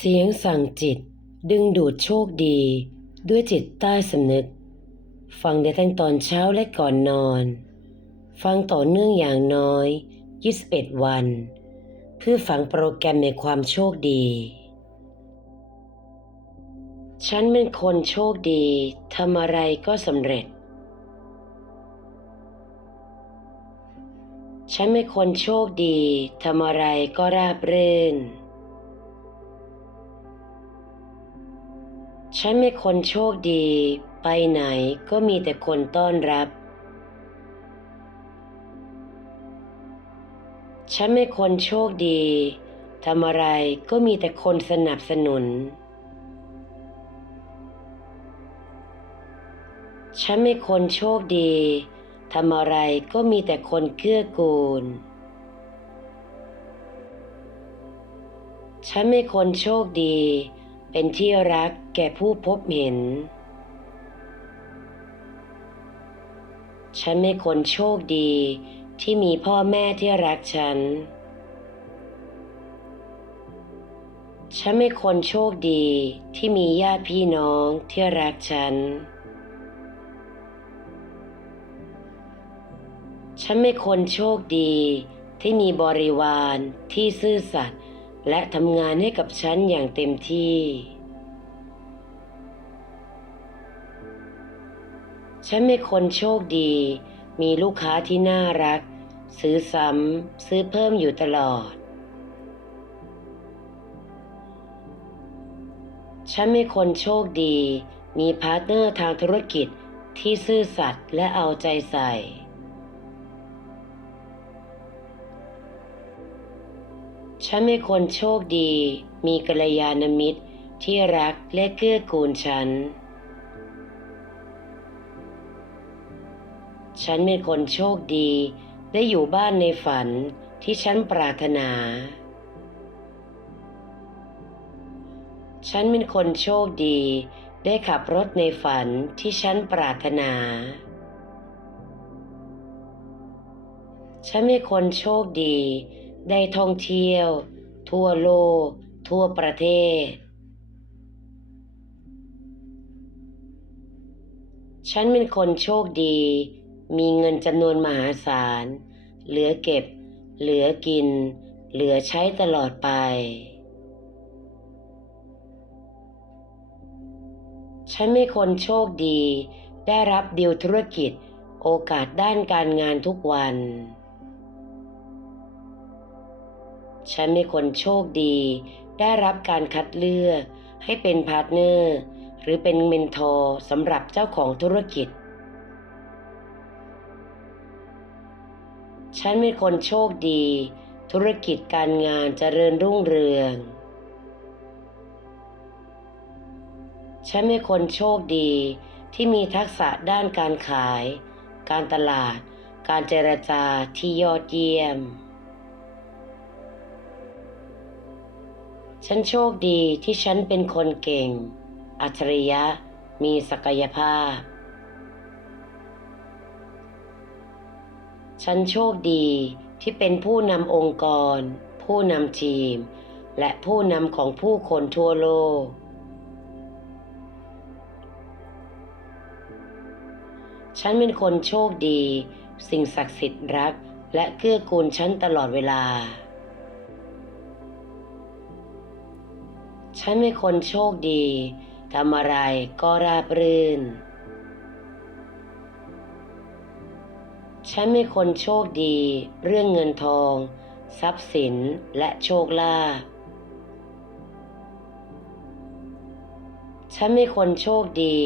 เสียงสั่งจิตดึงดูดโชคดี ด้วยจิตใต้สำนึก ฟังได้ทั้งตอนเช้าและก่อนนอน ฟังต่อเนื่องอย่างน้อย 21 วัน เพื่อฝังโปรแกรมในความโชคดี ฉันเป็นคนโชคดีทำอะไรก็สำเร็จ ฉันเป็นคนโชคดีทำอะไรก็ราบรื่น ฉันเป็นคนโชคดี ไปไหนก็มีแต่คนต้อนรับ ฉันเป็นคนโชคดี ทำอะไรก็มีแต่คนสนับสนุน ฉันเป็นคนโชคดี ทำอะไรก็มีแต่คนเกื้อกูล ฉันเป็นคนโชคดี เป็นที่รักแก่ผู้พบเห็น ฉันเป็นคนโชคดีที่มีพ่อแม่ที่รักฉัน ฉันเป็นคนโชคดีที่มีญาติพี่น้องที่รักฉัน ฉันเป็นคนโชคดีที่มีบริวารที่ซื่อสัตย์ และทำงานให้กับฉันอย่างเต็มที่ ฉันเป็นคนโชคดี มีลูกค้าที่น่ารัก ซื้อซ้ำซื้อเพิ่มอยู่ตลอด ฉันเป็นคนโชคดี มีพาร์ทเนอร์ทางธุรกิจที่ซื่อสัตย์และเอาใจใส่ ฉันเป็นคนโชคดี มีกัลยาณมิตรที่รักและเกื้อกูลฉัน ฉันเป็นคนโชคดี ได้อยู่บ้านในฝันที่ฉันปรารถนา ฉันเป็นคนโชคดี ได้ขับรถในฝันที่ฉันปรารถนา ฉันเป็นคนโชคดี ได้ท่องเที่ยว ทั่วโลก ทั่วประเทศ ฉันเป็นคนโชคดี มีเงินจำนวนมหาศาล เหลือเก็บ เหลือกิน เหลือใช้ตลอดไป ฉันเป็นคนโชคดี ได้รับดีลธุรกิจ โอกาสด้านการงานทุกวัน ฉันเป็นคนโชคดี ได้รับการคัดเลือก ให้เป็นพาร์ทเนอร์ หรือเป็นเมนทอร์สำหรับเจ้าของธุรกิจ ฉันเป็นคนโชคดี ธุรกิจการงานเจริญรุ่งเรือง ฉันเป็นคนโชคดีที่มีทักษะด้านการขาย การตลาด การเจรจาที่ยอดเยี่ยม ฉันโชคดีที่ฉันเป็นคนเก่ง อัจฉริยะ มีศักยภาพ ฉันโชคดีที่เป็นผู้นำองค์กร ผู้นำทีม และผู้นำของผู้คนทั่วโลก ฉันเป็นคนโชคดี สิ่งศักดิ์สิทธิ์รักและเกื้อกูลฉันตลอดเวลา ฉันเป็นคนโชคดีทำอะไรก็ราบรื่น ฉันเป็นคนโชคดี เรื่องเงินทอง ทรัพย์สินและโชคลาภ ฉันเป็นคนโชคดี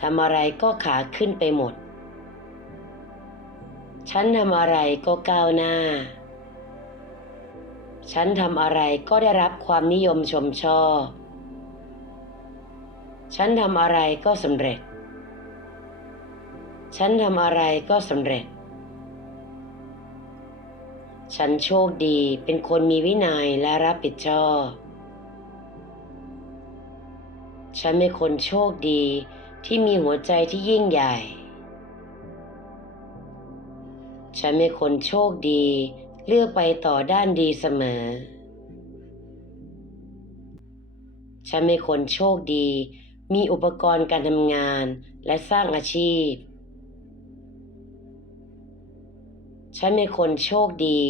ทำอะไรก็ขาขึ้นไปหมด ฉันทำอะไรก็ก้าวหน้า ฉันทำอะไรก็ได้รับความนิยมชมชอบ ฉันทำอะไรก็สำเร็จ ฉันทำอะไรก็สำเร็จ ฉันโชคดีเป็นคนมีวินัยและรับผิดชอบ ฉันเป็นคนโชคดีที่มีหัวใจที่ยิ่งใหญ่ ฉันเป็นคนโชคดี เลือกไปต่อด้านดีเสมอ ฉันเป็นคนโชคดี มีอุปกรณ์การทำงานและสร้างอาชีพ ฉันเป็นคนโชคดี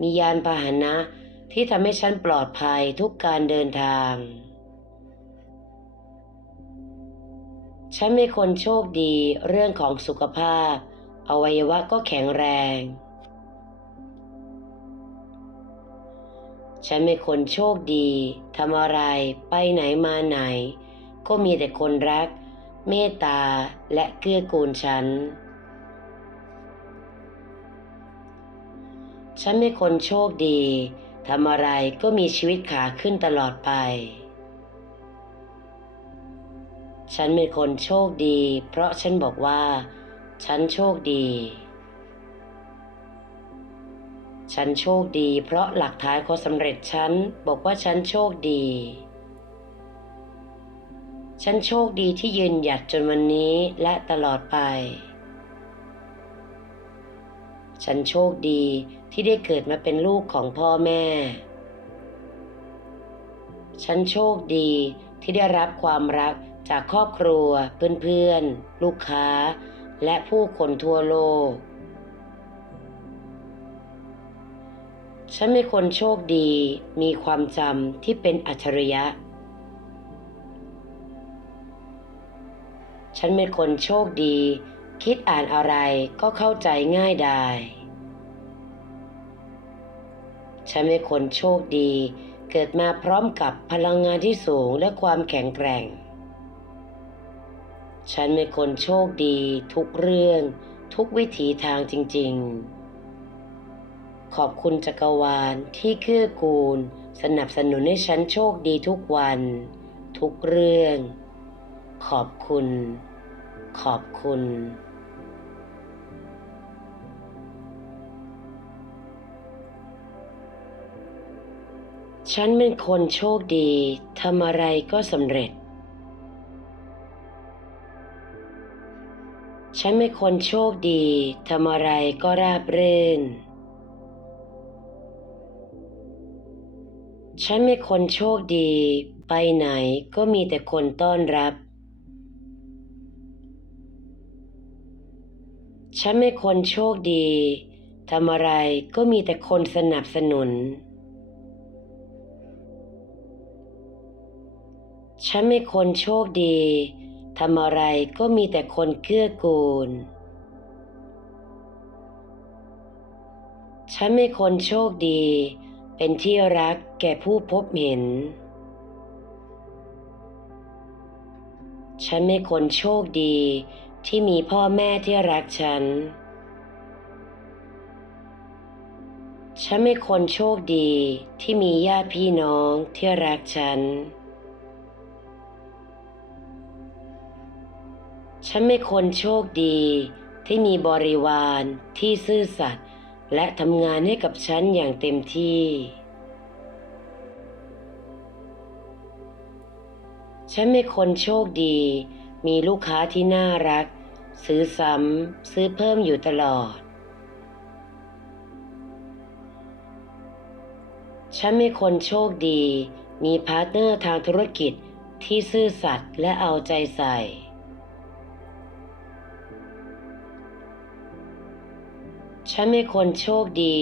มียานพาหนะที่ทำให้ฉันปลอดภัยทุกการเดินทาง ฉันเป็นคนโชคดีเรื่องของสุขภาพ อวัยวะก็แข็งแรง ฉันเป็นคนโชคดีทำอะไรไปไหนมาไหน ก็มีแต่คนรัก เมตตาและเกื้อกูลฉัน ฉันเป็นคนโชคดีทำอะไรก็มีชีวิตขาขึ้นตลอดไป ฉันเป็นคนโชคดี เพราะฉันบอกว่า ฉันโชคดี ฉันโชคดี เพราะหลักฐานควาสำเร็จฉันบอกว่าฉันโชคดี ฉันโชคดีที่ยืนหยัดจนวันนี้และตลอดไป ฉันโชคดีที่ได้เกิดมาเป็นลูกของพ่อแม่ ฉันโชคดีที่ได้รับความรักจากครอบครัว เพื่อนๆ ลูกค้า และผู้คนทั่วโลก ฉันเป็นคนโชคดี มีความจำที่เป็นอัจฉริยะ ฉันเป็นคนโชคดี คิดอ่านอะไรก็เข้าใจง่ายดายฉันเป็นคนโชคดี เกิดมาพร้อมกับพลังงานที่สูงและความแข็งแกร่ง ฉันเป็นคนโชคดีทุกเรื่อง ทุกวิถีทางจริง ๆ ขอบคุณจักรวาลที่เกื้อกูล สนับสนุนให้ฉันโชคดีทุกวัน ทุกเรื่อง ขอบคุณ ขอบคุณ ฉันเป็นคนโชคดีทำอะไรก็สำเร็จ ฉันเป็นคนโชคดีทำอะไรก็ราบรื่น ฉันเป็นคนโชคดี ไปไหนก็มีแต่คนต้อนรับ ฉันเป็นคนโชคดีทำอะไรก็มีแต่คนสนับสนุน ฉันเป็นคนโชคดีทำอะไรก็มีแต่คนเกื้อกูล ฉันเป็นคนโชคดี เป็นที่รักแก่ผู้พบเห็น ฉันเป็นคนโชคดีที่มีพ่อแม่ที่รักฉัน ฉันเป็นคนโชคดีที่มีญาติพี่น้องที่รักฉัน ฉันเป็นคนโชคดีที่มีบริวารที่ซื่อสัตย์ และทำงานให้กับฉันอย่างเต็มที่ ฉันเป็นคนโชคดี มีลูกค้าที่น่ารัก ซื้อซ้ำซื้อเพิ่มอยู่ตลอด ฉันเป็นคนโชคดี มีพาร์ทเนอร์ทางธุรกิจที่ซื่อสัตย์และเอาใจใส่ ฉันเป็นคนโชคดี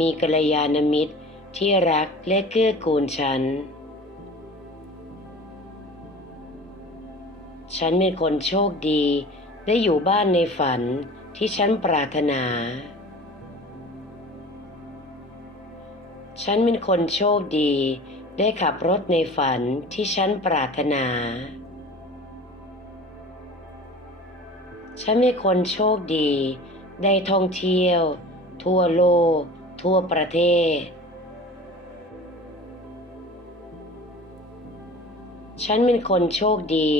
มีกัลยาณมิตรที่รักและเกื้อกูลฉัน ฉันเป็นคนโชคดีได้อยู่บ้านในฝันที่ฉันปรารถนา ฉันเป็นคนโชคดีได้ขับรถในฝันที่ฉันปรารถนา ฉันเป็นคนโชคดี ได้ท่องเที่ยว ทั่วโลก ทั่วประเทศ ฉันเป็นคนโชคดี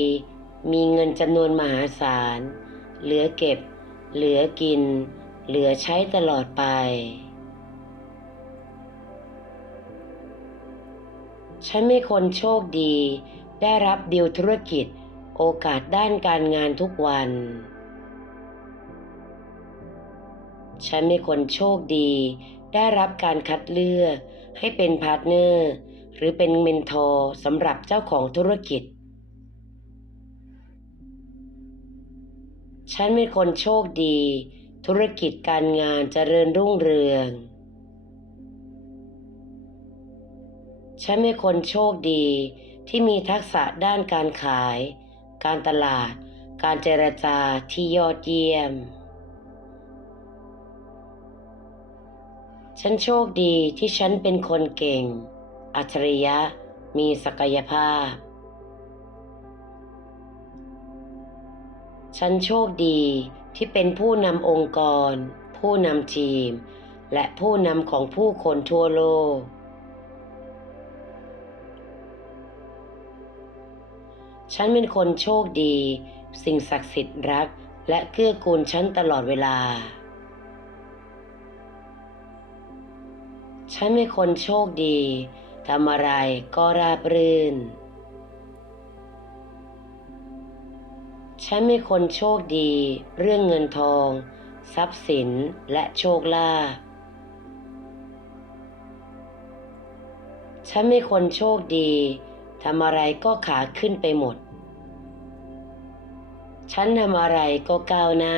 มีเงินจำนวนมหาศาล เหลือเก็บ เหลือกิน เหลือใช้ตลอดไป ฉันเป็นคนโชคดี ได้รับดีลธุรกิจ โอกาสด้านการงานทุกวัน ฉันเป็นคนโชคดี ได้รับการคัดเลือก ให้เป็นพาร์ทเนอร์ หรือเป็นเมนทอร์สำหรับเจ้าของธุรกิจ ฉันเป็นคนโชคดี ธุรกิจการงานเจริญรุ่งเรือง ฉันเป็นคนโชคดีที่มีทักษะด้านการขาย การตลาด การเจรจาที่ยอดเยี่ยม ฉันโชคดีที่ฉันเป็นคนเก่ง อัจฉริยะ มีศักยภาพ ฉันโชคดีที่เป็นผู้นำองค์กร ผู้นำทีม และผู้นำของผู้คนทั่วโลก ฉันเป็นคนโชคดี สิ่งศักดิ์สิทธิ์รักและเกื้อกูลฉันตลอดเวลา ฉันเป็นคนโชคดีทำอะไรก็ราบรื่น ฉันเป็นคนโชคดี เรื่องเงินทอง ทรัพย์สินและโชคลาภ ฉันเป็นคนโชคดีทำอะไรก็ขาขึ้นไปหมด ฉันทำอะไรก็ก้าวหน้า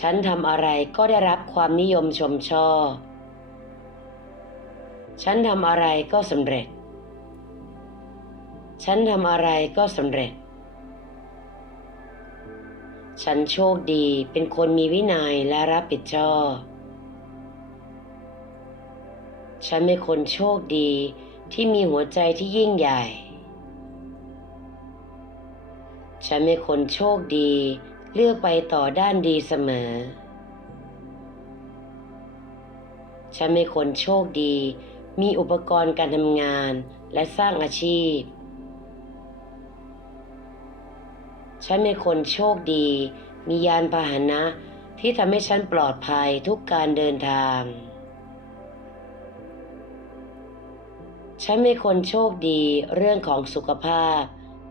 ฉันทำอะไรก็ได้รับความนิยมชมชอบ ฉันทำอะไรก็สำเร็จ ฉันทำอะไรก็สำเร็จ ฉันโชคดีเป็นคนมีวินัยและรับผิดชอบ ฉันเป็นคนโชคดีที่มีหัวใจที่ยิ่งใหญ่ ฉันเป็นคนโชคดี เลือกไปต่อด้านดีเสมอ ฉันเป็นคนโชคดี มีอุปกรณ์การทำงานและสร้างอาชีพ ฉันเป็นคนโชคดี มียานพาหนะที่ทำให้ฉันปลอดภัยทุกการเดินทาง ฉันเป็นคนโชคดีเรื่องของสุขภาพ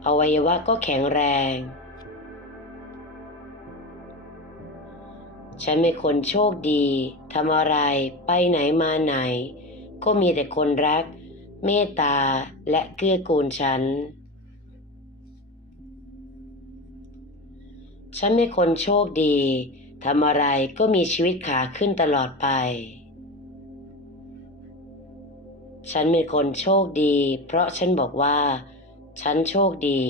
อวัยวะก็แข็งแรง ฉันเป็นคนโชคดีทำอะไรไปไหนมาไหน ก็มีแต่คนรัก เมตตาและเกื้อกูลฉัน ฉันเป็นคนโชคดีทำอะไรก็มีชีวิตขาขึ้นตลอดไป ฉันเป็นคนโชคดี เพราะฉันบอกว่า ฉันโชคดี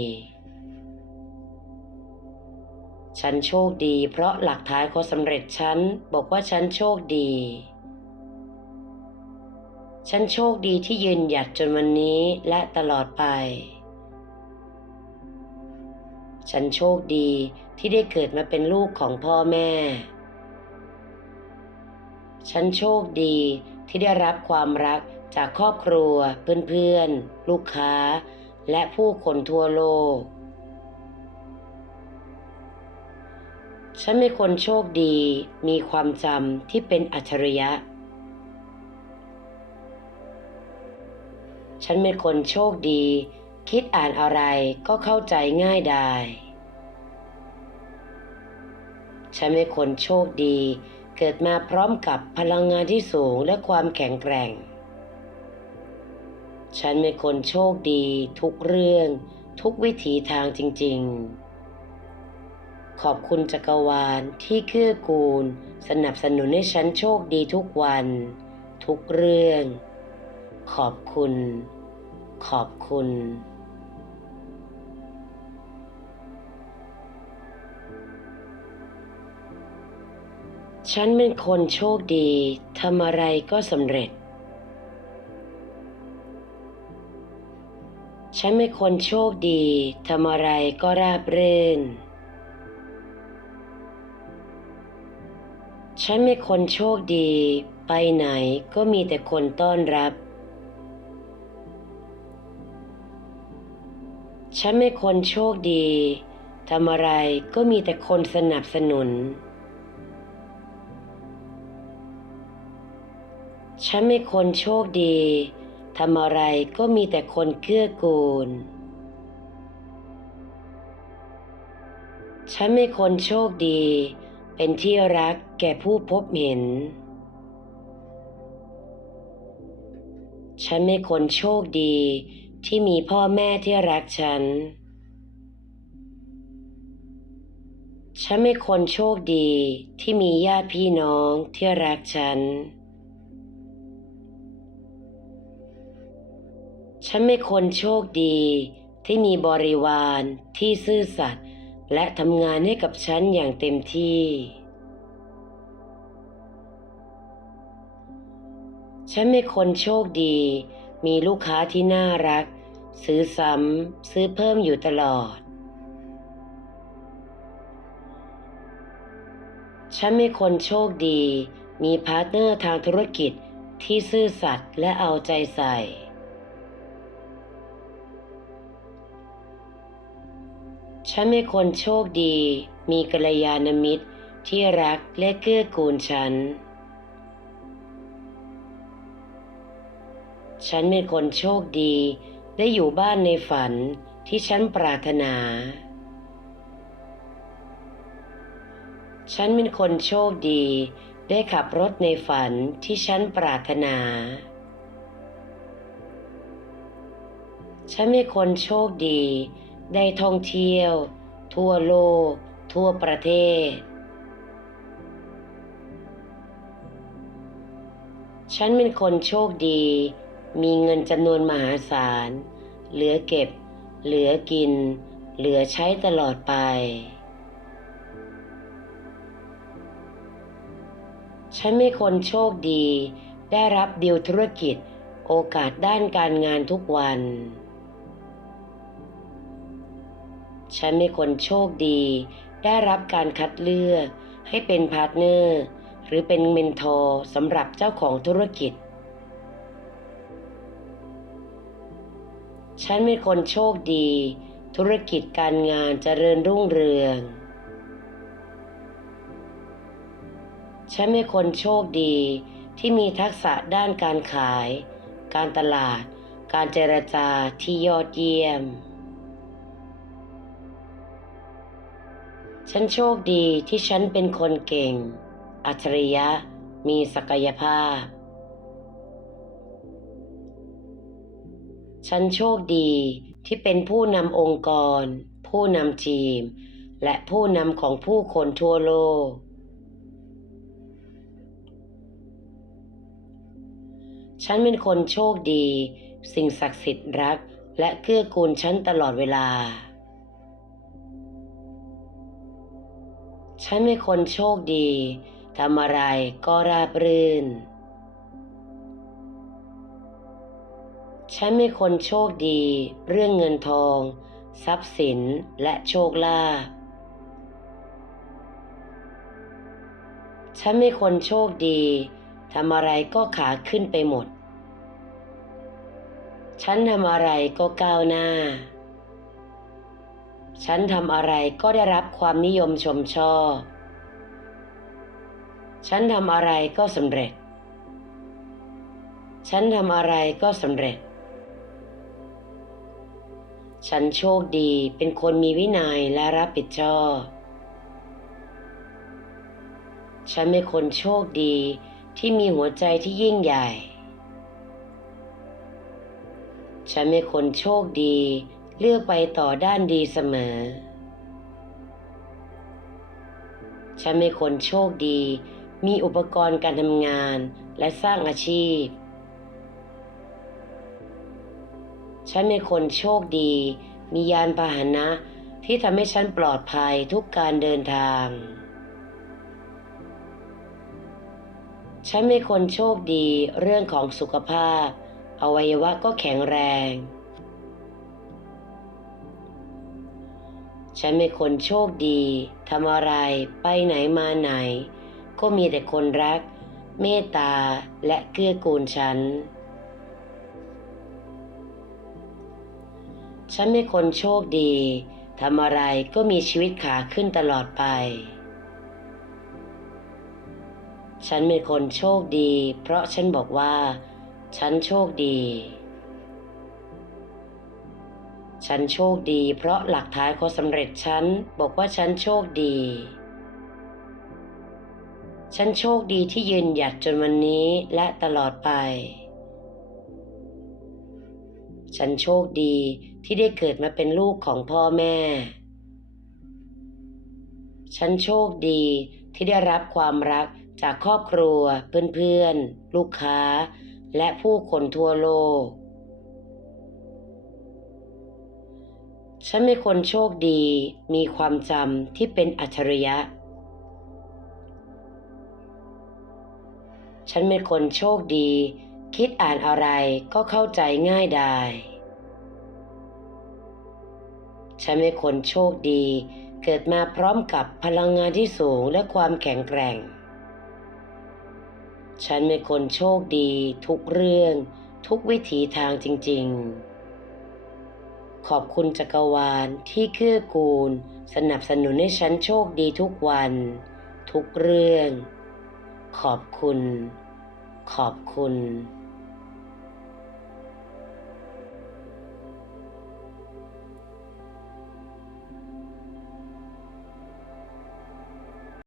ฉันโชคดีเพราะหลักฐานควาสำเร็จฉันบอกว่าฉันโชคดี ฉันโชคดีที่ยืนหยัดจนวันนี้และตลอดไป ฉันโชคดีที่ได้เกิดมาเป็นลูกของพ่อแม่ ฉันโชคดีที่ได้รับความรักจากครอบครัว เพื่อนๆ ลูกค้า และผู้คนทั่วโลก ฉันเป็นคนโชคดี มีความจำที่เป็นอัจฉริยะ ฉันเป็นคนโชคดี คิดอ่านอะไรก็เข้าใจง่ายดายฉันเป็นคนโชคดี เกิดมาพร้อมกับพลังงานที่สูงและความแข็งแกร่ง ฉันเป็นคนโชคดีทุกเรื่อง ทุกวิถีทางจริง ๆ ขอบคุณจักรวาลที่เกื้อกูล สนับสนุนให้ฉันโชคดีทุกวัน ทุกเรื่อง ขอบคุณ ขอบคุณ ฉันเป็นคนโชคดีทำอะไรก็สำเร็จ ฉันเป็นคนโชคดีทำอะไรก็ราบรื่น ฉันเป็นคนโชคดี ไปไหนก็มีแต่คนต้อนรับ ฉันเป็นคนโชคดี ทำอะไรก็มีแต่คนสนับสนุน ฉันเป็นคนโชคดี ทำอะไรก็มีแต่คนเกื้อกูล ฉันเป็นคนโชคดี เป็นที่รักแก่ผู้พบเห็น ฉันเป็นคนโชคดีที่มีพ่อแม่ที่รักฉัน ฉันเป็นคนโชคดีที่มีญาติพี่น้องที่รักฉัน ฉันเป็นคนโชคดีที่มีบริวารที่ซื่อสัตย์ และทำงานให้กับฉันอย่างเต็มที่ ฉันเป็นคนโชคดี มีลูกค้าที่น่ารัก ซื้อซ้ำซื้อเพิ่มอยู่ตลอด ฉันเป็นคนโชคดี มีพาร์ทเนอร์ทางธุรกิจที่ซื่อสัตย์และเอาใจใส่ ฉันเป็นคนโชคดี มีกัลยาณมิตรที่รักและเกื้อกูลฉัน ฉันเป็นคนโชคดี ได้อยู่บ้านในฝันที่ฉันปรารถนา ฉันเป็นคนโชคดี ได้ขับรถในฝันที่ฉันปรารถนา ฉันเป็นคนโชคดี ได้ท่องเที่ยว ทั่วโลก ทั่วประเทศ ฉันเป็นคนโชคดี มีเงินจำนวนมหาศาล เหลือเก็บ เหลือกิน เหลือใช้ตลอดไป ฉันเป็นคนโชคดี ได้รับดีลธุรกิจ โอกาสด้านการงานทุกวัน ฉันเป็นคนโชคดี ได้รับการคัดเลือก ให้เป็นพาร์ทเนอร์ หรือเป็นเมนทอร์สำหรับเจ้าของธุรกิจ ฉันเป็นคนโชคดี ธุรกิจการงานเจริญรุ่งเรือง ฉันเป็นคนโชคดีที่มีทักษะด้านการขาย การตลาด การเจรจาที่ยอดเยี่ยม ฉันโชคดีที่ฉันเป็นคนเก่ง อัจฉริยะ มีศักยภาพ ฉันโชคดีที่เป็นผู้นำองค์กร ผู้นำทีม และผู้นำของผู้คนทั่วโลก ฉันเป็นคนโชคดี สิ่งศักดิ์สิทธิ์รักและเกื้อกูลฉันตลอดเวลา ฉันเป็นคนโชคดีทำอะไรก็ราบรื่น ฉันเป็นคนโชคดี เรื่องเงินทอง ทรัพย์สินและโชคลาภ ฉันเป็นคนโชคดีทำอะไรก็ขาขึ้นไปหมด ฉันทำอะไรก็ก้าวหน้า ฉันทำอะไรก็ได้รับความนิยมชมชอบ ฉันทำอะไรก็สำเร็จ ฉันทำอะไรก็สำเร็จ ฉันโชคดีเป็นคนมีวินัยและรับผิดชอบ ฉันเป็นคนโชคดีที่มีหัวใจที่ยิ่งใหญ่ ฉันเป็นคนโชคดี เลือกไปต่อด้านดีเสมอ ฉันเป็นคนโชคดี มีอุปกรณ์การทำงานและสร้างอาชีพ ฉันเป็นคนโชคดี มียานพาหนะที่ทำให้ฉันปลอดภัยทุกการเดินทาง ฉันเป็นคนโชคดีเรื่องของสุขภาพ อวัยวะก็แข็งแรง ฉันเป็นคนโชคดีทำอะไรไปไหนมาไหน ก็มีแต่คนรัก เมตตาและเกื้อกูลฉัน ฉันเป็นคนโชคดีทำอะไรก็มีชีวิตขาขึ้นตลอดไป ฉันเป็นคนโชคดี เพราะฉันบอกว่า ฉันโชคดี ฉันโชคดีเพราะหลักฐานควาสำเร็จฉัน บอกว่าฉันโชคดี ฉันโชคดีที่ยืนหยัดจนวันนี้และตลอดไป ฉันโชคดีที่ได้เกิดมาเป็นลูกของพ่อแม่ ฉันโชคดีที่ได้รับความรักจากครอบครัว เพื่อนๆ ลูกค้า และผู้คนทั่วโลก ฉันเป็นคนโชคดี มีความจำที่เป็นอัจฉริยะ ฉันเป็นคนโชคดี คิดอ่านอะไรก็เข้าใจง่ายไดายฉันเป็นคนโชคดี เกิดมาพร้อมกับพลังงานที่สูงและความแข็งแกร่ง ฉันเป็นคนโชคดีทุกเรื่อง ทุกวิถีทางจริง ๆ ขอบคุณจักรวาลที่เกื้อกูล สนับสนุนให้ฉันโชคดีทุกวัน ทุกเรื่อง ขอบคุณ ขอบคุณ